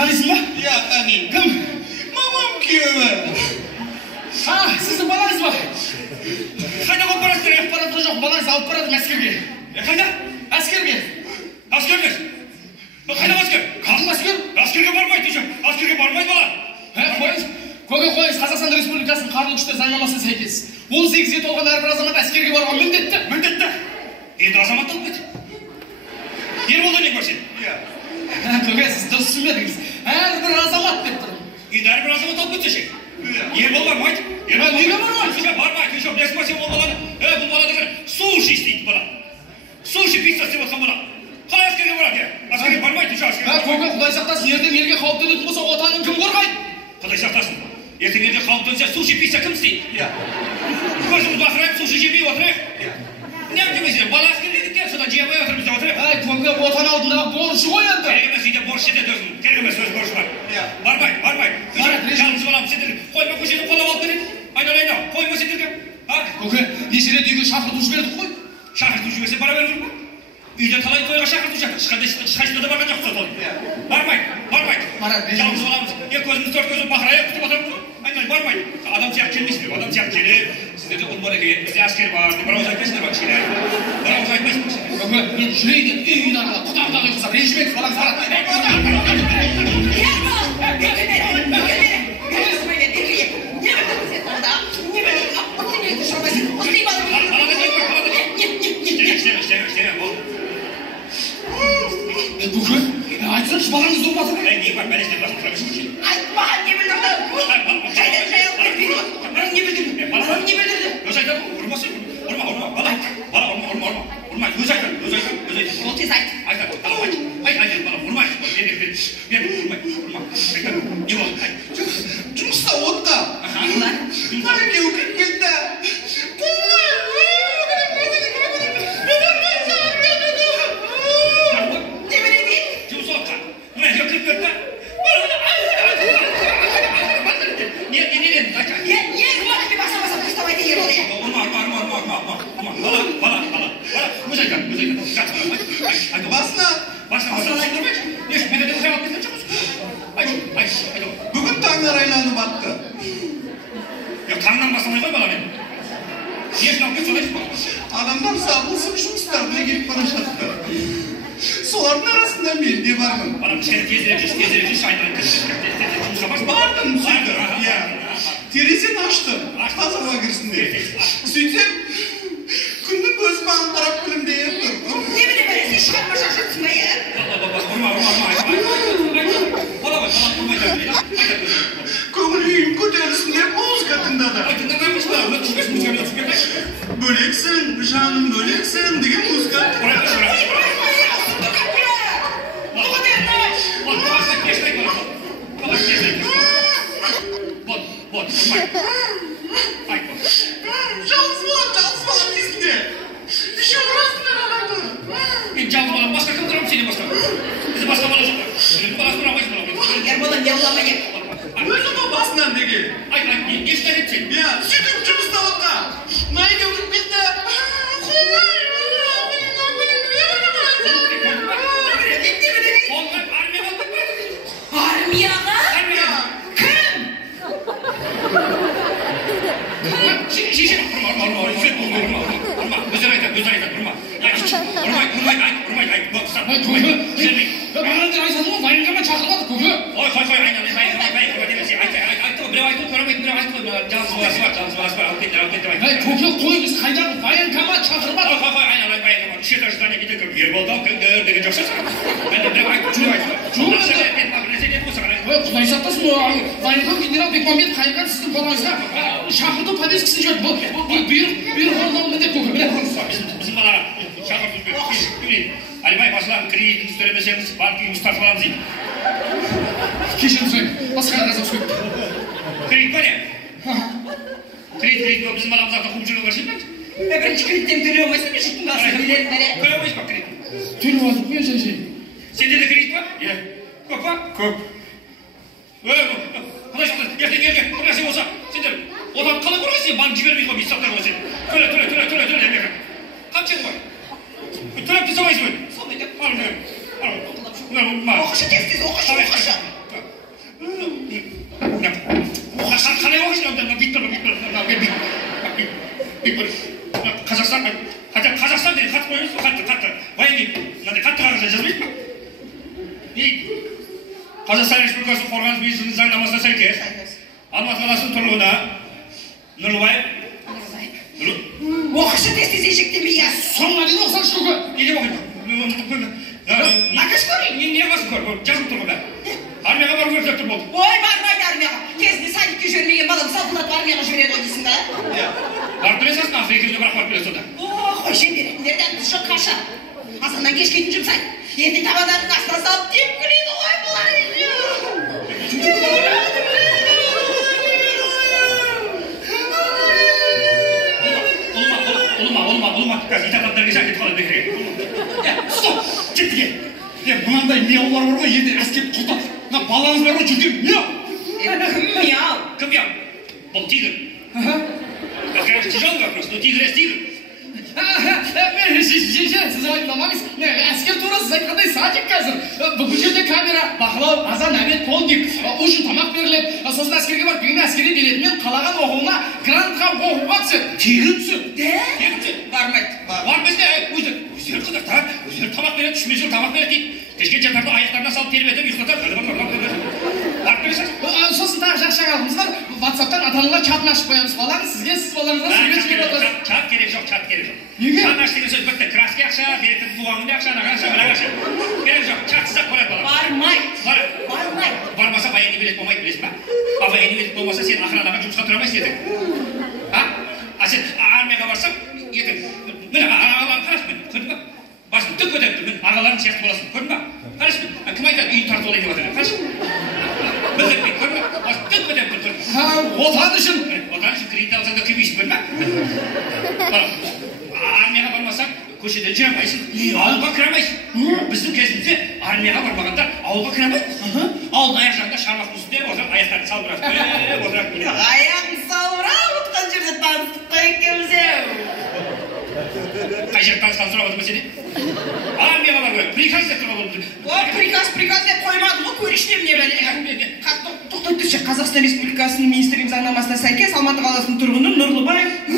Tanıyısın mı? Ya tanıyım. Kim? Mamam köyü. Ha, sizin balanız mı? Kayda koyup parasını ya? Para yok, balanız alıp paradım askerge. Kayda? Askerge. Askerdir. Kayda asker? Kalın asker? Askerge barmaydı diyeceğim. Askerge barmaydı bala. He, koyunuz. Koyunuz, Қазақстан Республикасының Қарулы күштер заңнамасына сәйкес 18-ге толған әрбір азамат әскерге баруға міндетті. Міндетті. Енді азамат алып кет. Ерболдан не көрсен? Көке, сіз дұрыс түсінбедіңіз. Әрбір азамат деп тұрмын. Енді әрбір азамат алып кетсе. Ербол бармайды. Ербол неге бармайды? Бармайды. Еще білесің ба сен ол баланы? Бұл бала деген суши істейді бала. Суши пицца істеп отқан бала. Қалай әскерге барады? Әскерге бармайды. Көке, Құдай сақтасын, ертең елге қауіп төнетін болса, отанын кім қорғайды? Құдай сақтасын. Ертең елге қауіп төнсе, суши пицца кім істейді? Көзіміз басырайып, суши жемей отырайық. Не демейсің? Бала әскерге кеткен, содан жемей отырмыз деп отырайық. Көке, отан алдындағы борышы ғой енді. Керек емес, үйде борыш жетеді өзің. Керек емес, өз борышы бар. Бармайды. Жалғыз балам, сендер қойма көшені қолдап алып береді. Айналайын, қойма сендерге. Көке, неше рет үйге шақырту жібердік қой. Шақырту жіберсе бара беру керек па? Үйде талай тойға шақырту жатыр. Ешқайсысына да барған жоқ сол. Бармайды. Жалғыз баламыз. Көзіміз төрт көзі бақырайып күтіп отырмыз ғой. Айналайын, бармайды. Адам сияқты келмейсіңдер. Адам сияқты келіп, сіздерде ұл бар екен, бізде әскер бар деп бірауыз айтпайсыңдар ма кішкене? Бірауыз айтпайсыңдар. Көке, мен жүрейін деп үйін аралап, құтағдағы ұйқысап, ренжімеңіз балаңыз барады. Айтсаңшы, балаңыз ұлмасы ғой? Не бар, бәлесіне басын тұрамыз ғой? Айтпаған, не білдірді? Қайдан жайылып кетпейді? Не білдірді? Не білдірді? Өз айтады, ұрмасын. Ұрма. Бала, ұрма. Өз айтады. Ол тез айт. Айтады, бала, айт, бала, ұрмай. Мен, ұрма. Айтады, не болды? Жұмыста отқа. Екеуі кіріп кетті. Бүгін таңнар айланып атты. Таңнан басамай қой бала мен. Ешін алып кет солайсың ба? Адамдар сабылсып жұмыстарына келіп бара жатты. Солардың арасында мен де бармын. Балам, кішкене тезірек жүрші, айналайын жұмысқа баршы. Бардым, терезені аштым, таза ауа кірсін деп. Сөйтсем, күннің көзі маған қарап күлімдеп тұр. Не біле бәресе шығарма шашырсың ба, е? Көңіл үйім көтерілсін деп музыка тыңдады. Бөлексің, жаным бөлексің деген музыка. Жалғыз бала кезінде. Еще ұрасында қалады. Мен жалғыз балам, басқа кім тұрамын сенен басқа? Бізді басқа бала жоқ. Баласын ұрамайсың бала. Ерболан, не ұламай. Өзі бұл басынан деген. Айт, не істеп етсен? Сөйтіп жұмыста отқа. Найға кіріп кетті. Армияға? Кім? Шешен, ұрма. Өздер айтады, ұрма. Ұрмайды, айт. Бағандар айтады ғой, военкомат шақырмады, көке. Ой, айналайын, военкомат емес. Айтты ғой, біреу айтты ғой, біреу айтты ғой, жалғыз баласы бар, алып кетті. Көке, қойыңыз, қайдағы военкомат шақырмады. Ой, айналайын, военкомат. Үш етаж здание кетеді, ерболдан күндер деген жоқ шығар. Біреу айтты, Құдай сақтасын, военком генерал Бекмамбет қайырған сіздің балаңызға шақырту повесткасын жіберді. Бұл бұйрық орындалу міндет, көке, біле тұрыңыз. Біздің балаға шақырту жіберді. Алимай басыларын кредитіңіз төлемесеңіз, банк үйіміз тартып аламыз дейді. Кешірім сұрайын, басқа разы сөйт. Кредит па не? Кредит біздің баламыз артық қуып жүру көрсен бе? Бірінші кредиттен төлей алмайсың ба, жеттің басына білетін бәрі? Төлей алмайсың ба кредит? Төлей алдық қой, жай. Сенде де кредит па? Көп па? Көп. Құдай сақтасын, ертең елге бір нәрсе болса, сендер одан қалай қорғайсың? Банк жібермейді ғой, бейсақтар ғой сен. Төле. Қанша еді ғой? Төлеп те салайсың ғой. Сондай деп. Оқышы тез, оқышы. қалай оқисың онда бүйтіп Қазақстан хотя Қазақстан деген хат қойыңыз қатты военный мынандай қатты қағазда жазбайды ма Қазақстан Республикасы қорғаныс министрлігінің заңнамасына сәйкес Алматы қаласының тұрғыны Нұрлыбаев оқышы тез ешектемей я соңына дейін оқысаңшы көке не деп оқиды Накаш көрейін не қыласың көр жазып тұр ғой бәрі армияға бару керек деп тұр болды ой бармайды армияға кезінде садикке жібермеген балам салтанатты армияға жібереді ғой дейсің ба барып келесің Австрия екеуіне бірақ барып келесіз сонда қой жеңдеретіндер дәмді жоқ қаша азаннан кешке дейін жұмсайды ертең табандарының астына салып тепкілейді ғой бұлай ұлыма қазір италияндарға жан кетіп қалады бекерге стоп кеттіге мынандай мияулар бар ғой ертең әскер құртады мына балаңыз бар ғой жүрген мияу кім мияу бұл тигр это конечно тяжелый вопрос но тигр есть тигр сіз айтпамаңыз әскер тура сіз айтқандай садик қазір бұл жерде камера бақылау азан обед полдник ужин тамақ беріледі сосын әскерге барып келген әскери билетімен қалаған оқуына грантқа оқуға түседі тегін түседі бармайды бармайды өздері қызықтар өздері тамақ береді үшмезгіл тамақ береді дейді кешке жатарда аяқтарына салып тербетіп ұйықтатады барып келесіз сосын тағы жақсы жаңалығымыз бар ватсаптан ата аналар чатын ашып қоямыз балаңыз сізге сіз балаңызға сурет жіберіп отырасыз чат керек жоқ чат керек жоқ неге чат аш деген сөз бітті краски ақша беретін туғаныңда ақша ана ақша мына ақша керек жоқ чатсыз ақ барады бала бармайды бармаса военный билет болмайды білесің ба а военный билет болмаса сен охранаға жұмысқа тұра алмайсың ертең а сен армияға барсаң ертең міне ағаларың қарашы міне көрдің ба басын түк көтеріп тұр міне ағаларың сияқты боласың көрдің ба қарашы кім айтады үйін тартып алайын деп жатыр қарашы білдірмейді көрдің ба басын түк көтеріп тұр отан үшін кредит алсаң да күймейсің көрдің ба армияға бармасаң көшеден жүре алмайсың ауылға кіре алмайсың біздің кезімізде армияға бармағандар ауылға кіре алмайды ауылдың аяқ жағында шарбақтың үстінде отырып аяқтарын салбыратып отырады аяғын салбырап отқан жерде таныстық қой екеуміз қай жерде танысқан сұрап отыр ма сен армияға бару керек приказ деп тұрған болды ой приказ деп қоймады ғой көріштем не бәле тоқтай тұршы Қазақстан Республикасының министрлігінің заңнамасына сәйкес Алматы қаласының тұрғыны Нұрлыбаев